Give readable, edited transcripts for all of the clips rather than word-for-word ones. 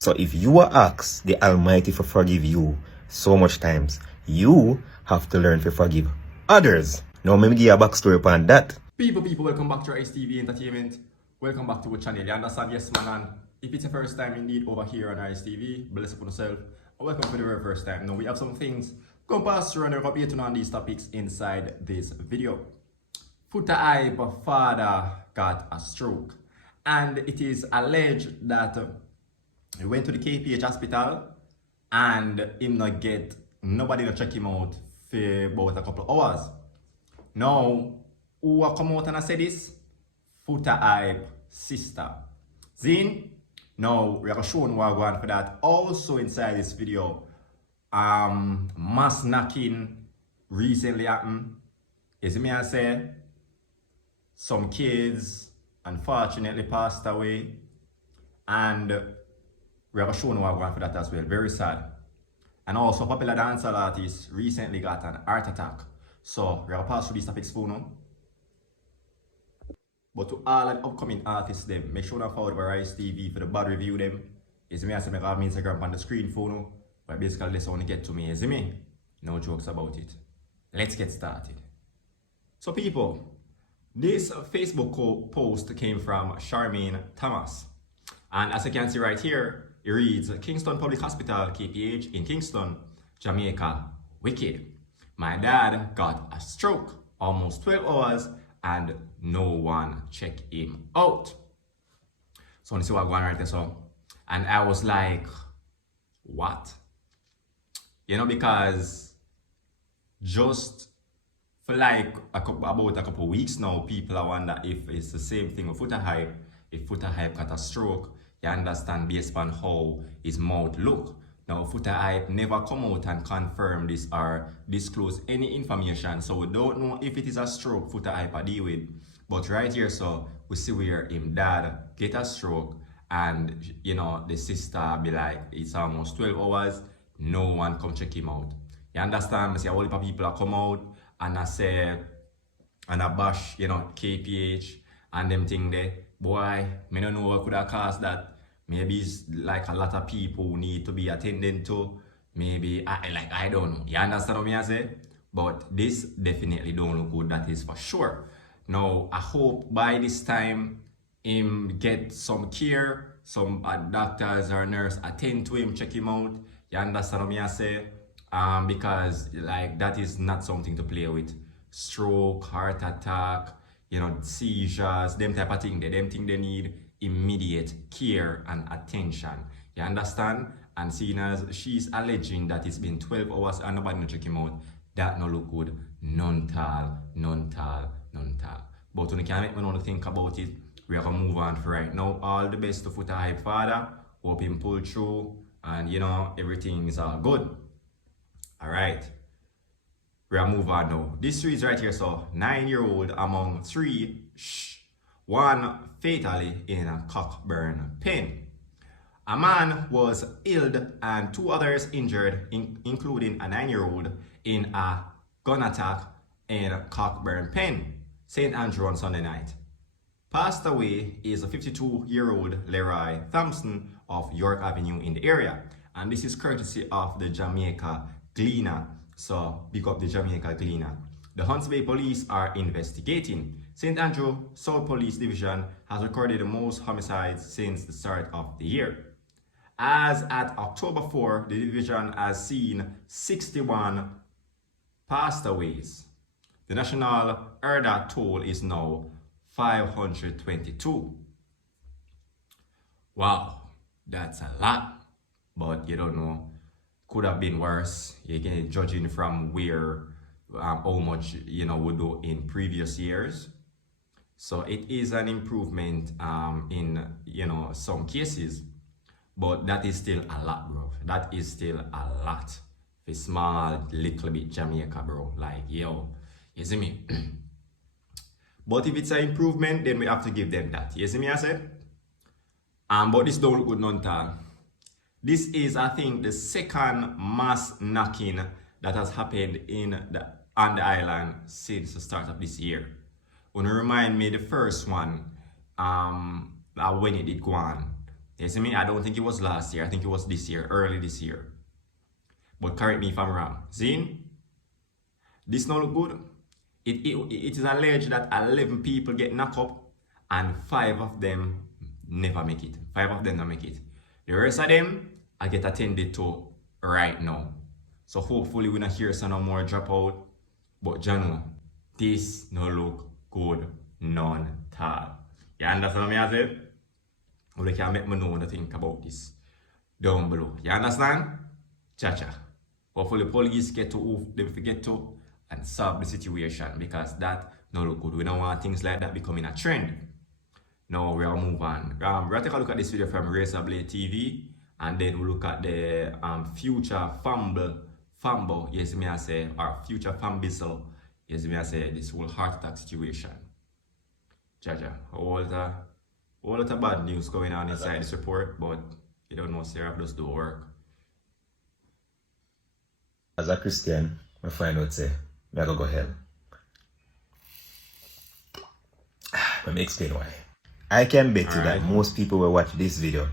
So if you are asked the Almighty to forgive you so much times, you have to learn to forgive others. Now, let me give you a backstory upon that. People, welcome back to our STV Entertainment. Welcome back to our channel. You understand? Yes, man. And if it's the first time indeed over here on our STV, bless upon yourself. And welcome for the very first time. Now, we have some things going past through and we're updating on these topics inside this video. FOOTA hype father got a stroke. And it is alleged that he went to the KPH hospital and him not get nobody to check him out for about a couple of hours. Now, who come out and I say this? FOOTA hype sister. Zin? Now, we are showing what we're going for that. Also inside this video, mass knocking recently happened. You see me I say? Some kids unfortunately passed away. And we are showing what we're going for that as well. Very sad. And also, popular dancehall artist recently got an heart attack. So, we're going to pass through these topics for now. But to all the upcoming artists, them, make sure to follow the Rise TV for the bad review them. Is me, I say, I have my Instagram on the screen for now. But basically, this only get to me, is me? No jokes about it. Let's get started. So, people, this Facebook post came from Charmaine Thomas. And as you can see right here, it reads, Kingston Public Hospital, KPH in Kingston, Jamaica, wicked. My dad got a stroke, almost 12 hours, and no one checked him out. So you see what I'm going right there, so. And I was like, what? You know, because just for like about a couple of weeks now, people are wondering if it's the same thing with FOOTA hype. If FOOTA hype got a stroke, you understand based on how his mouth look. Now, FOOTA hype never come out and confirm this or disclose any information. So we don't know if it is a stroke FOOTA hype I deal with. But right here, so we see where him dad get a stroke and, you know, the sister be like, it's almost 12 hours, no one come check him out. You understand? I see a whole heap of people come out and I say, and I bash, you know, KPH and them thing there. Boy, me don't know what could have caused that. Maybe it's like a lot of people need to be attended to. Maybe, I don't know. You understand what I say? But this definitely don't look good, that is for sure. Now, I hope by this time, him get some care, some doctors or nurse attend to him, check him out. You understand what I say? Because like that is not something to play with. Stroke, heart attack, you know, seizures, them type of thing. Them thing they need immediate care and attention. You understand? And seeing as she's alleging that it's been 12 hours and nobody no check him out, that no look good. None tall. But when you can make me know to think about it, we are gonna move on for right now. All the best to FOOTA hype father. Hope him pull through and you know everything is all good. Alright. We are move on now. This reads right here, so 9-year-old among 3, one fatally in a Cockburn pen. A man was killed and 2 others injured, including a 9-year-old, in a gun attack in Cockburn pen, St. Andrew on Sunday night. Passed away is a 52-year-old Leroy Thompson of York Avenue in the area. And this is courtesy of the Jamaica Gleaner. So, pick up the Jamaica Gleaner. The Hunts Bay police are investigating. St. Andrew South Police Division has recorded the most homicides since the start of the year. As at October 4, the division has seen 61 pastaways. The national ERDA toll is now 522. Wow, that's a lot, but you don't know. Could have been worse. You can judging from where how much you know we do in previous years. So it is an improvement in you know some cases, but that is still a lot, bro. That is still a lot. A small little bit Jamaica, bro. Like yo, you see me? But if it's an improvement, then we have to give them that. You see me, I said? But this don't look good none time. This is, I think, the second mass knocking that has happened on the island since the start of this year. When you remind me the first one, when it did go on, You see me? I don't think it was last year. I think it was this year, early this year. But correct me if I'm wrong. Zine, this not look good. It is alleged that 11 people get knocked up and 5 of them never make it. 5 of them don't make it. The rest of them, I get attended to right now. So hopefully we not hear some more dropout. But Jano, this no look good none at all. You understand what I say? Well, you can make me know what to think about this down below. You understand? Cha-cha. Hopefully police get to who they forget to and solve the situation, because that no look good. We don't want things like that becoming a trend. Now we'll move on. We'll take a look at this video from Razorblade TV, and then we'll look at the future fumble, yes me I say, or future fambizzle, yes me I say, this whole heart attack situation. Jaja, all the bad news going on inside this report, but you don't know, Sarah does do work. As a Christian, I find out say, I go hell. Let me explain why. I can bet you that most people will watch this video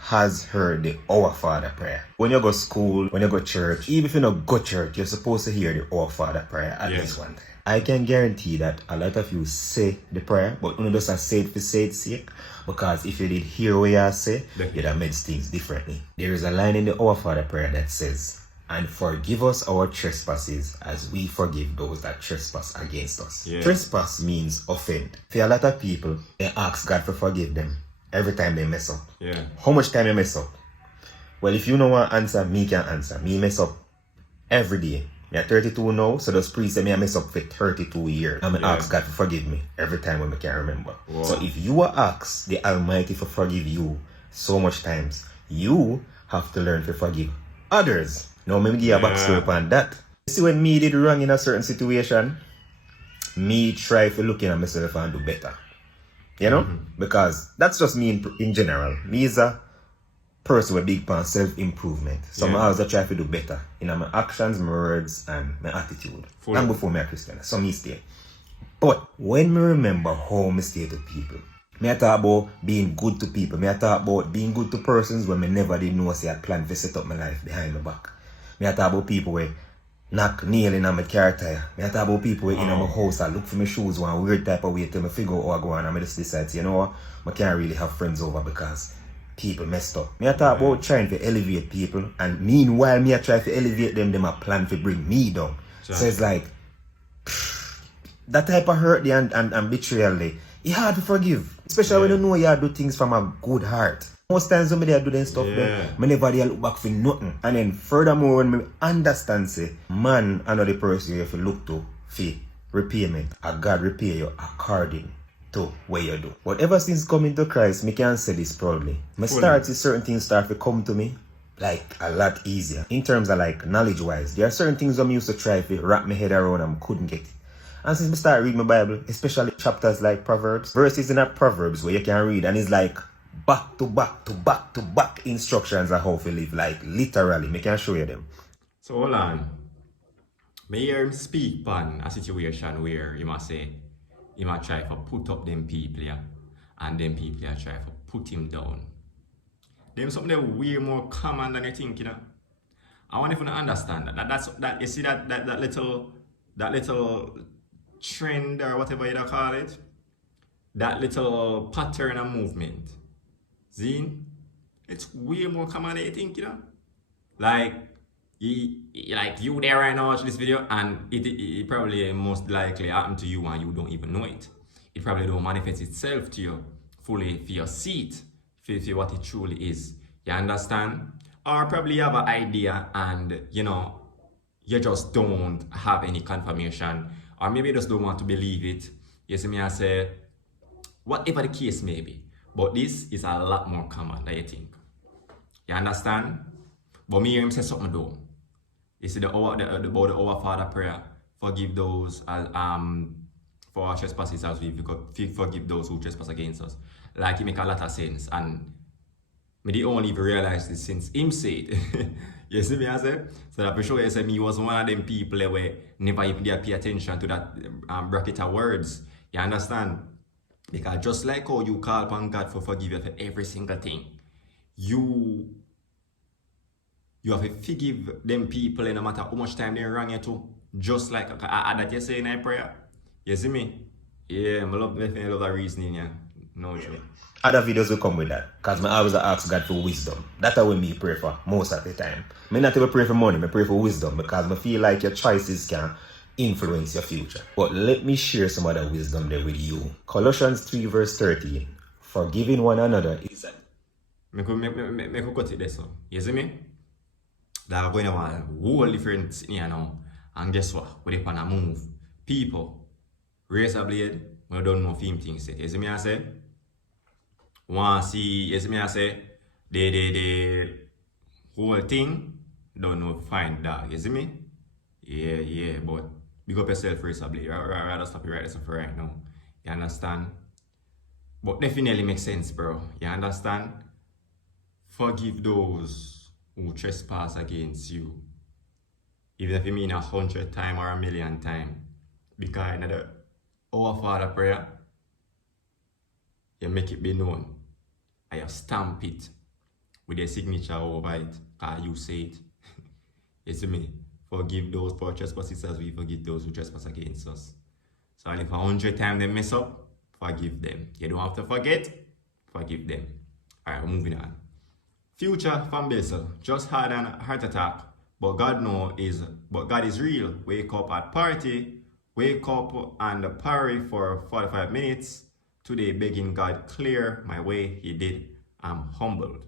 has heard the Our Father prayer. When you go school, when you go church, even if you don't go church, you're supposed to hear the Our Father prayer at least one time. I can guarantee that a lot of you say the prayer, but you just say it for say's sake, because if you did hear what you say, you'd have made things differently. There is a line in the Our Father prayer that says, "And forgive us our trespasses as we forgive those that trespass against us." Yeah. Trespass means offend. For a lot of people, they ask God to forgive them every time they mess up. Yeah. How much time you mess up? Well, if you know what answer, me can answer. Me mess up every day. Me at 32 now, so those priests say me I mess up for 32 years. And I ask God to forgive me every time when I can't remember. Whoa. So if you ask the Almighty to forgive you so much times, you have to learn to forgive others. Now, let me give you a backstory on that. You see, when me did wrong in a certain situation, me try to look at myself and do better. You know? Because that's just me in general. Me is a person with big pan self-improvement. So I always try to do better in my actions, my words, and my attitude. And before me a Christian. So me stay. But when me remember how me stay to people, me I talk about being good to people. Me I talk about being good to persons when me never did know say I plan to set up my life behind my back. Me I talk about people where knock nail in my car tire. Me I talk about people where in my house I look for my shoes one weird type of way till I figure out how I go on and I just decide, you know what, I can't really have friends over because people messed up. Me I talk about trying to elevate people, and meanwhile me I try to elevate them, them a plan to bring me down. So it's like that type of hurt and betrayal, it's hard to forgive. Especially when you know you do things from a good heart. Most times when I do them stuff, I never look back for nothing. And then furthermore, when I understand, say, man, another person you have to look to for repayment, and God repay you according to what you do. But ever since coming to Christ, I can say this proudly. I start to certain things start to come to me like a lot easier. In terms of like knowledge-wise, there are certain things I used to try to wrap my head around and couldn't get it. And since I started reading my Bible, especially chapters like Proverbs, verses in that Proverbs where you can read and it's like back to back instructions on how to live, like literally. I can show you them. So hold on. I hear him speak on a situation where you must say, he might try to put up them people, and them people try to put him down. Them something way more common than you think, you know. I want you to understand that you see that little trend or whatever you call it, that little pattern of movement, Zine, it's way more common than you think, you know. Like you there right now watching this video, and it probably most likely happened to you and you don't even know it. It probably don't manifest itself to you fully for your seat, for what it truly is. You understand? Or probably you have an idea and you know you just don't have any confirmation, or maybe you just don't want to believe it. You see me, I say, whatever the case may be. But this is a lot more common than you think. You understand? But me hear him say something though. You see about the Our Father prayer. Forgive those for our trespasses as we forgive those who trespass against us. Like it make a lot of sense. And me the only even realize this since him said. You see me I say? So that for sure you say me was one of them people where never even did pay attention to that bracket of words. You understand? Because just like how you call upon God for forgive you for every single thing, you have to forgive them people no matter how much time they wrong you to. Just like that you say in a prayer. You see me? Yeah, I love that reasoning, yeah. No joke. Other videos will come with that. Because I always ask God for wisdom. That's what me pray for most of the time. I not even pray for money, I pray for wisdom because I feel like your choices can influence your future. But let me share some other wisdom there with you. Colossians 3 verse 13. Forgiving one another is an... Me could cut it there, so. You see me? That are going to want a whole different thing here now. And guess what? We're on a move. People, razor blade, we don't know film things yet. You see me I say? Want see, you see me I say? The whole thing, don't know find that. You see me? Yeah, but big up yourself, razor blade. Rather stop it right there for right now. You understand? But definitely makes sense, bro. You understand? Forgive those who trespass against you. Even if you mean 100 times or 1,000,000 times. Because in the Our Father prayer, you make it be known. And you stamp it with a signature over it. Because you say it. You see me? Forgive those for trespasses as we forgive those who trespass against us. So if 100 times they mess up, forgive them. You don't have to forget, forgive them. Alright, moving on. Future from Basil just had an heart attack, but God is real. Wake up at party, wake up and party for 45 minutes. Today begging God clear my way, he did. I'm humbled.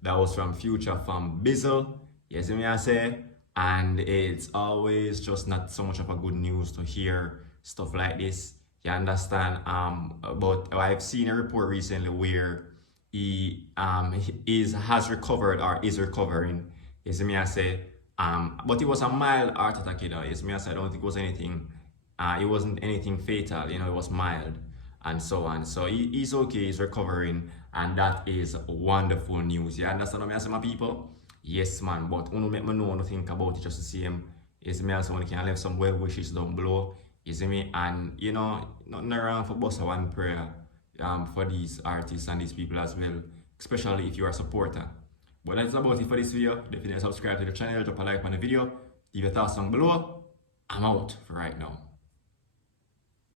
That was from Future from Basil. Yes, me I say, and it's always just not so much of a good news to hear stuff like this. You understand? But I've seen a report recently where he has recovered or is recovering. You see me I say, but it was a mild heart attack, you know. You see me I say, I don't think it was anything. It wasn't anything fatal, you know. It was mild and so on. So he's okay. He's recovering, and that is wonderful news. You understand what I say, my people? Yes, man. But you make me know what to think about it just to see him. You see me I say, when can leave some well wishes down below. You see me? And you know, nothing wrong for boss one prayer for these artists and these people as well, especially if you are a supporter. But that's about it for this video. Definitely subscribe to the channel, drop a like on the video, leave your thoughts down below. I'm out for right now.